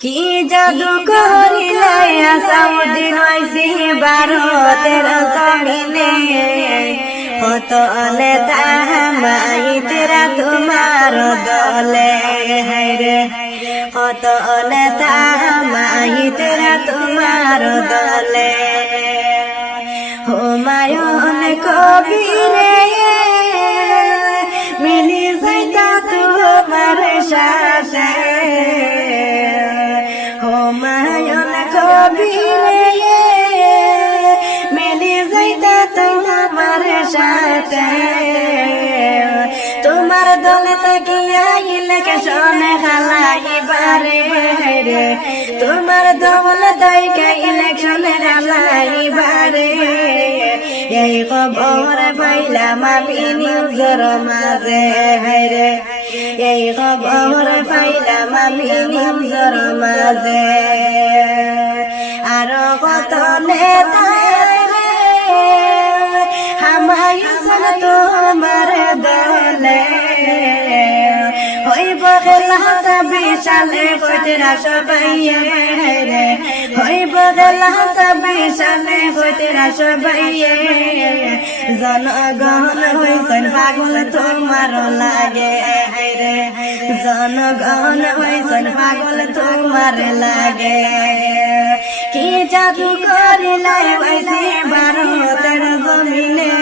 কি জাদু করিলে সাউদিন হইছি ভারতের জমিনে কত নেতা মাইতেরা তোমার দলে রে কত নেতা মাইতেরা তোমার দলে হুমায়ুন কবিরে মিলি যাইতা তোমার সাথে হুমায়ুন কবিরে মিলি যাইতা তোমার সাথে তোমার দলে তাকিয়া ইলেকশন হালাইবারে রে তোমার দলে তাকিয়া ইলেকশন হালাইবারে এই খবর পাইলাম আমি নিউজের মাঝে রে এই খবর পাইলাম আমি নিউজের মাঝে আর কত নেতা হামাইছেন তোমার দলে হইব খেলা বিশালে কইতেরা সবাই রে হইব খেলা বিশালে কইতেরা সবাই জনগণ হইছেন পাগল তোমার লাগে রে জনগণ হইছেন পাগল তোমার লাগে কি জাদু করিলে হইছি ভারতের জমিনে